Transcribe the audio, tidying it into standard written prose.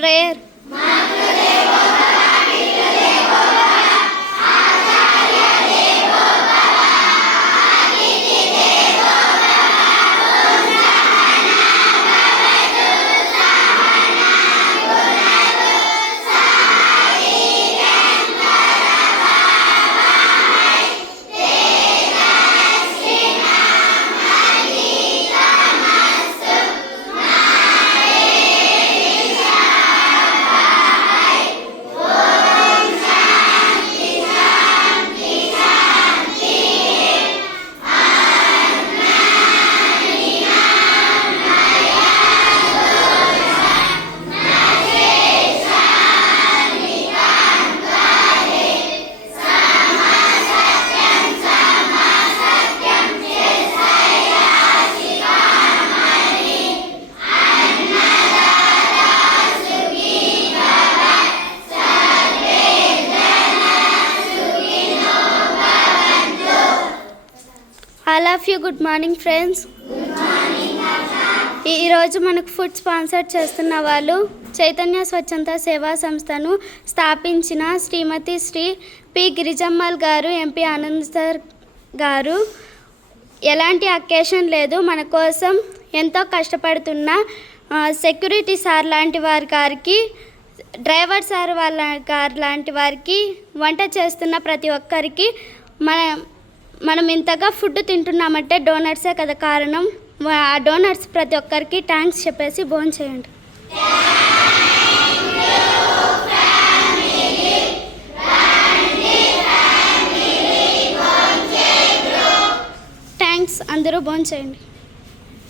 prayer. All of you, good morning friends. ఈరోజు మనకు food sponsor చేస్తున్న వాళ్ళు చైతన్య స్వచ్ఛంద సేవా సంస్థను స్థాపించిన శ్రీమతి శ్రీ పి గిరిజమ్మల్ గారు, ఎంపీ ఆనంద్ సార్ గారు. ఎలాంటి అకేషన్ లేదు, మన కోసం ఎంతో కష్టపడుతున్న సెక్యూరిటీ సార్ లాంటి వారి గారికి, డ్రైవర్ సార్ వాళ్ళ గారు లాంటి వారికి, వంట చేస్తున్న ప్రతి ఒక్కరికి మనం ఇంతగా ఫుడ్ తింటున్నామంటే డోనర్సే కదా కారణం. ఆ డోనర్స్ ప్రతి ఒక్కరికి థ్యాంక్స్ చెప్పేసి భోజనం చేయండి. థ్యాంక్స్, అందరూ భోజనం చేయండి.